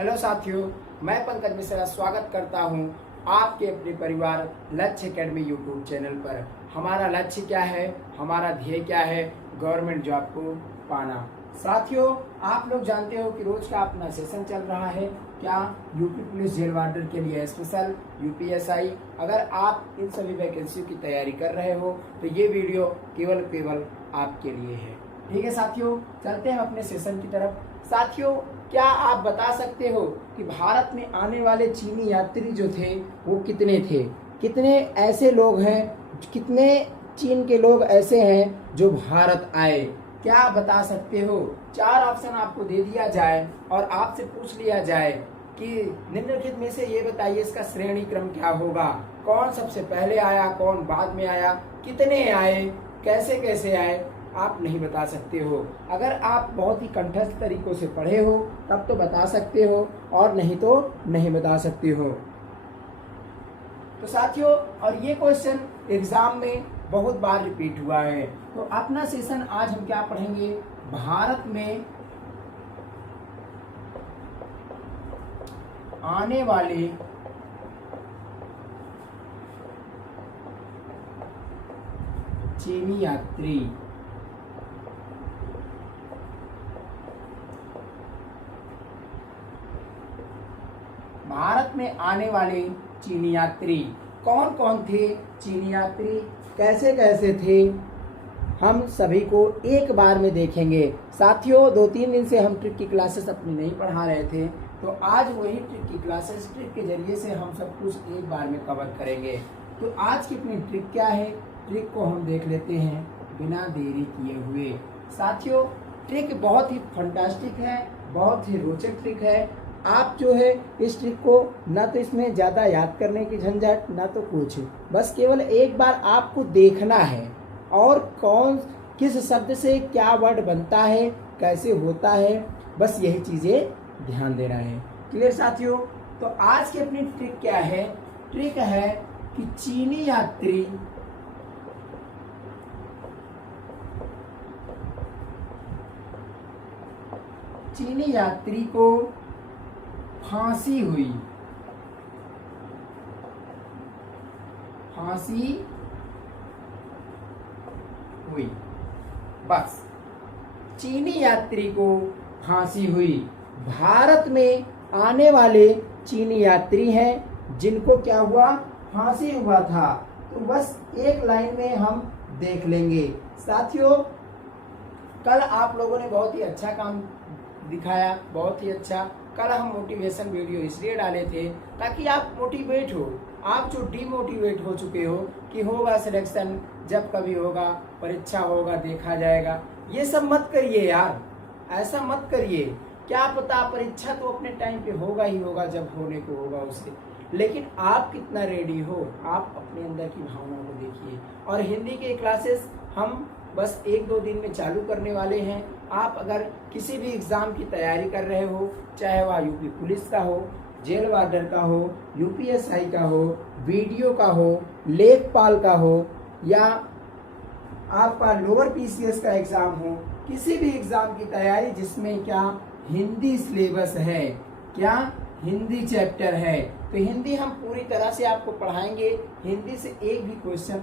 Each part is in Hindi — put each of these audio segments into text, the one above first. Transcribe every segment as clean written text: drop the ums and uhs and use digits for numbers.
हेलो साथियों, मैं पंकज मिश्रा स्वागत करता हूं आपके अपने परिवार लक्ष्य एकेडमी यूट्यूब चैनल पर। हमारा लक्ष्य क्या है, हमारा ध्येय क्या है? गवर्नमेंट जॉब को पाना। साथियों, आप लोग जानते हो कि रोज का अपना सेशन चल रहा है। क्या यूपी पुलिस जेल वार्डन के लिए स्पेशल, यूपीएसआई। अगर आप इन सभी वैकेंसियों की तैयारी कर रहे हो तो ये वीडियो केवल आपके लिए है। ठीक है साथियों, चलते हैं अपने सेशन की तरफ। साथियों, क्या आप बता सकते हो कि भारत में आने वाले चीनी यात्री जो थे वो कितने थे? कितने ऐसे लोग हैं, कितने चीन के लोग ऐसे हैं जो भारत आए? क्या आप बता सकते हो? 4 ऑप्शन आपको दे दिया जाए और आपसे पूछ लिया जाए कि निम्नलिखित में से ये बताइए इसका श्रेणी क्रम क्या होगा। कौन सबसे पहले आया, कौन बाद में आया, कितने आए, कैसे कैसे आए, आप नहीं बता सकते हो। अगर आप बहुत ही कंठस्थ तरीकों से पढ़े हो तब तो बता सकते हो, और नहीं तो नहीं बता सकते हो। तो साथियों, और ये क्वेश्चन एग्जाम में बहुत बार रिपीट हुआ है। तो अपना सेशन आज हम क्या पढ़ेंगे? भारत में आने वाले चीनी यात्री। भारत में आने वाले चीनी यात्री कौन कौन थे? चीनी यात्री कैसे कैसे थे, हम सभी को एक बार में देखेंगे। साथियों, 2-3 दिन से हम ट्रिक की क्लासेस अपनी नहीं पढ़ा रहे थे, तो आज वही ट्रिक की क्लासेस, ट्रिक के जरिए से हम सब कुछ एक बार में कवर करेंगे। तो आज की अपनी ट्रिक क्या है, ट्रिक को हम देख लेते हैं बिना देरी किए हुए। साथियों, ट्रिक बहुत ही फंटास्टिक है, बहुत ही रोचक ट्रिक है। आप जो है इस ट्रिक को ना तो इसमें ज़्यादा याद करने की झंझट, ना तो कुछ, बस केवल एक बार आपको देखना है और कौन किस शब्द से क्या वर्ड बनता है, कैसे होता है, बस यही चीज़ें ध्यान देना है। क्लियर साथियों? तो आज की अपनी ट्रिक क्या है? ट्रिक है कि चीनी यात्री को फांसी हुई। बस, चीनी यात्री को फांसी हुई। भारत में आने वाले चीनी यात्री हैं जिनको क्या हुआ? फांसी हुआ था। तो बस एक लाइन में हम देख लेंगे। साथियों, कल आप लोगों ने बहुत ही अच्छा काम दिखाया, बहुत ही अच्छा। कल हम मोटिवेशन वीडियो इसलिए डाले थे ताकि आप मोटिवेट हो। आप जो डिमोटिवेट हो चुके हो कि होगा सिलेक्शन, जब कभी होगा, परीक्षा होगा, देखा जाएगा, ये सब मत करिए यार, ऐसा मत करिए। क्या पता परीक्षा तो अपने टाइम पे होगा ही होगा, जब होने को होगा उसे, लेकिन आप कितना रेडी हो, आप अपने अंदर की भावना को देखिए। और हिंदी के क्लासेस हम बस 1-2 दिन में चालू करने वाले हैं। आप अगर किसी भी एग्जाम की तैयारी कर रहे हो, चाहे वह यूपी पुलिस का हो, जेल वार्डन का हो, यूपीएसआई का हो, वीडियो का हो, लेखपाल का हो, या आपका लोअर पीसीएस का एग्जाम हो, किसी भी एग्जाम की तैयारी जिसमें क्या हिंदी सिलेबस है, क्या हिंदी चैप्टर है, तो हिंदी हम पूरी तरह से आपको पढ़ाएंगे। हिंदी से एक भी क्वेश्चन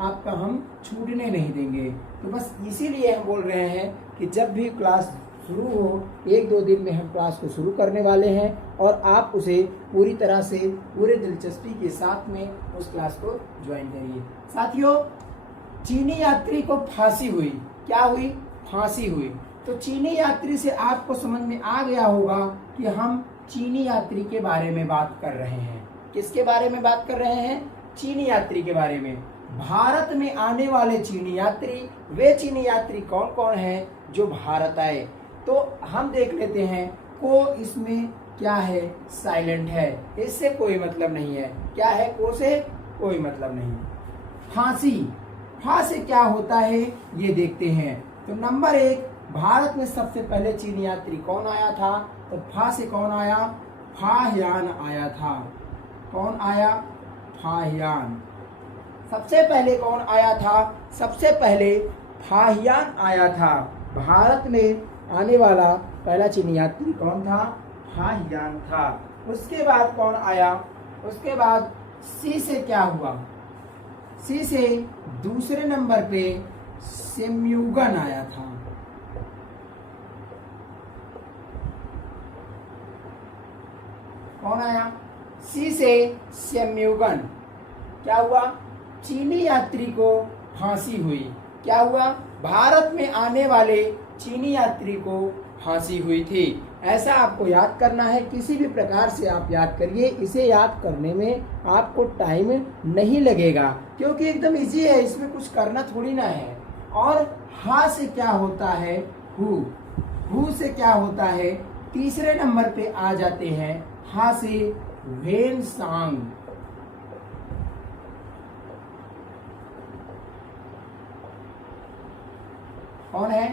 आपका हम छूटने नहीं देंगे। तो बस इसीलिए हम बोल रहे हैं कि जब भी क्लास शुरू हो, 1-2 दिन में हम क्लास को शुरू करने वाले हैं, और आप उसे पूरी तरह से, पूरे दिलचस्पी के साथ में उस क्लास को ज्वाइन करिए। साथियों, चीनी यात्री को फांसी हुई। क्या हुई? फांसी हुई। तो चीनी यात्री से आपको समझ में आ गया होगा कि हम चीनी यात्री के बारे में बात कर रहे हैं। किसके बारे में बात कर रहे हैं? चीनी यात्री के बारे में। भारत में आने वाले चीनी यात्री, वे चीनी यात्री कौन कौन हैं जो भारत आए? तो हम देख लेते हैं। को इसमें क्या है? साइलेंट है, इससे कोई मतलब नहीं है। क्या है? को से कोई मतलब नहीं। फांसी, फा से क्या होता है ये देखते हैं। तो नंबर 1, भारत में सबसे पहले चीनी यात्री कौन आया था? तो फा से कौन आया? फाहियान आया था। कौन आया? फाहियान। सबसे पहले कौन आया था? सबसे पहले फाहियान आया था। भारत में आने वाला पहला चीनी यात्री कौन था? फाहियान था। उसके बाद कौन आया? उसके बाद सी से क्या हुआ? सी से दूसरे नंबर पे सेम्युगन आया था। कौन आया? सी से सेम्युगन। क्या हुआ? चीनी यात्री को फांसी हुई। क्या हुआ? भारत में आने वाले चीनी यात्री को फांसी हुई थी। ऐसा आपको याद करना है, किसी भी प्रकार से आप याद करिए। इसे याद करने में आपको टाइम नहीं लगेगा क्योंकि एकदम इजी है, इसमें कुछ करना थोड़ी ना है। और हा से क्या होता है? हु से क्या होता है? तीसरे नंबर पे आ जाते हैं हा से वेनसांग। कौन है?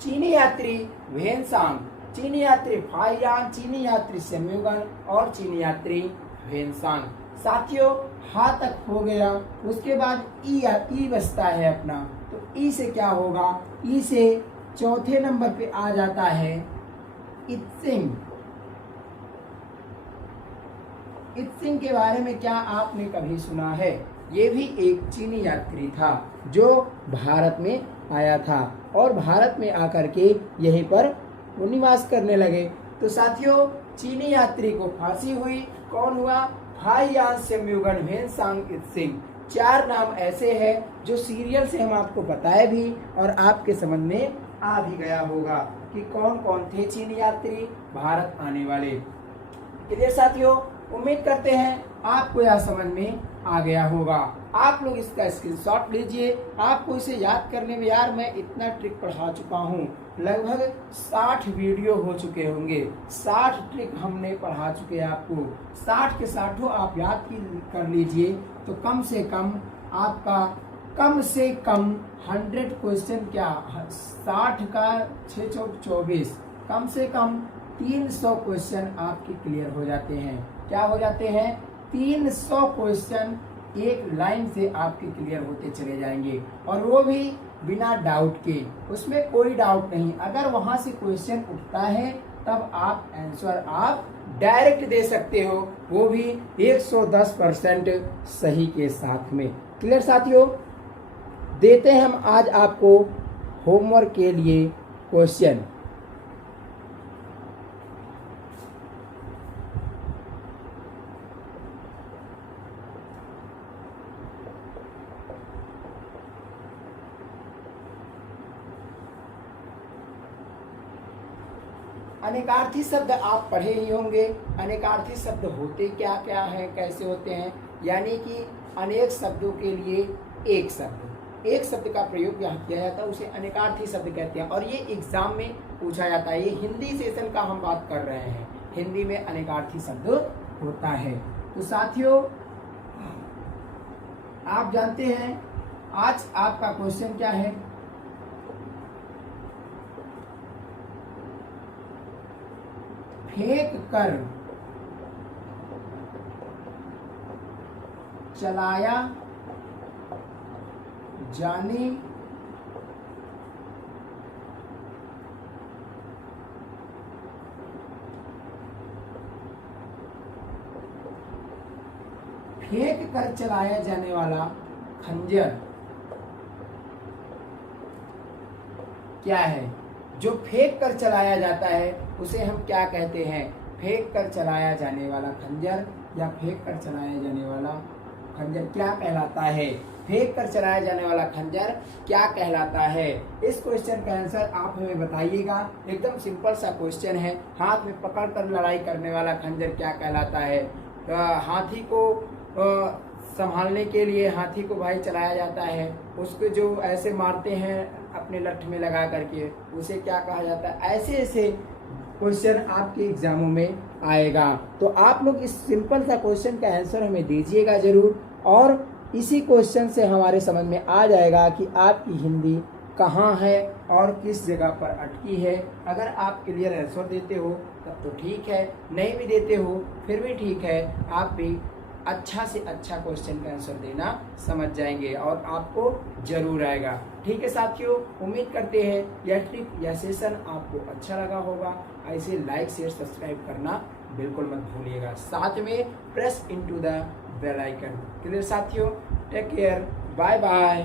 चीनी यात्री वेनसांग, चीनी यात्री फाहियान, चीनी यात्री सेम्युगन और चीनी यात्री वेनसांग। साथियों, हा तक हो गया। उसके बाद ई बचता है अपना, तो ई से क्या होगा? ई से चौथे नंबर पे आ जाता है इत्सिंग। इत्सिंग के बारे में क्या आपने कभी सुना है? ये भी एक चीनी यात्री था जो भारत में आया था और भारत में आकर के यहीं पर वो निवास करने लगे। तो साथियों, चीनी यात्री को फांसी हुई। कौन हुआ? Fahien सेम्युगन Xuanzang Itsing. 4 नाम ऐसे हैं जो सीरियल से हम आपको बताए भी और आपके समझ में आ भी गया होगा कि कौन कौन थे चीनी यात्री भारत आने वाले। क्लियर साथियों? उम्मीद करते हैं आपको यह समझ में आ गया होगा। आप लोग इसका स्क्रीनशॉट लीजिए। आपको इसे याद करने में, यार मैं इतना ट्रिक पढ़ा चुका हूँ, लगभग 60 वीडियो हो चुके होंगे, 60 ट्रिक हमने पढ़ा चुके हैं आपको। 60 के 60 आप याद कर लीजिए तो कम से कम आपका कम से कम 100 क्वेश्चन, क्या 60 का 6 चौक 24, कम से कम 300 क्वेश्चन आपके क्लियर हो जाते हैं। क्या हो जाते हैं? 300 क्वेश्चन एक लाइन से आपके क्लियर होते चले जाएंगे और वो भी बिना डाउट के, उसमें कोई डाउट नहीं। अगर वहां से क्वेश्चन उठता है तब आप आंसर आप डायरेक्ट दे सकते हो, वो भी 110% सही के साथ में। क्लियर साथियों? देते हैं हम आज आपको होमवर्क के लिए क्वेश्चन। अनेकार्थी शब्द आप पढ़े ही होंगे। अनेकार्थी शब्द होते क्या क्या हैं, कैसे होते हैं? यानी कि अनेक शब्दों के लिए एक शब्द, एक शब्द का प्रयोग यहाँ किया जाता है, उसे अनेकार्थी शब्द कहते हैं और ये एग्जाम में पूछा जाता है। ये हिंदी सेशन का हम बात कर रहे हैं, हिंदी में अनेकार्थी शब्द होता है। तो साथियों, आप जानते हैं आज आपका क्वेश्चन क्या है? फेंक कर चलाया जाने फेंक कर चलाया जाने वाला खंजर क्या है? जो फेंक कर चलाया जाता है उसे हम क्या कहते हैं? फेंक कर चलाया जाने वाला खंजर या फेंक कर चलाया जाने वाला खंजर क्या कहलाता है? फेंक कर चलाया जाने वाला खंजर क्या कहलाता है? इस क्वेश्चन का आंसर आप हमें बताइएगा। एकदम सिंपल सा क्वेश्चन है। हाथ में पकड़ कर लड़ाई करने वाला खंजर क्या कहलाता है? हाथी को संभालने के लिए हाथी को भाई चलाया जाता है, उसको जो ऐसे मारते हैं अपने लठ में लगा करके, उसे क्या कहा जाता है? ऐसे ऐसे क्वेश्चन आपके एग्जामों में आएगा। तो आप लोग इस सिंपल सा क्वेश्चन का आंसर हमें दीजिएगा जरूर और इसी क्वेश्चन से हमारे समझ में आ जाएगा कि आपकी हिंदी कहाँ है और किस जगह पर अटकी है। अगर आप क्लियर आंसर देते हो तब तो ठीक है, नहीं भी देते हो फिर भी ठीक है, आप भी अच्छा से अच्छा क्वेश्चन का आंसर देना समझ जाएंगे और आपको जरूर आएगा। ठीक है साथियों, उम्मीद करते हैं यह ट्रिक यह सेशन आपको अच्छा लगा होगा। ऐसे लाइक शेयर सब्सक्राइब करना बिल्कुल मत भूलिएगा, साथ में press into the bell icon. Clear साथियों, टेक केयर, बाय बाय।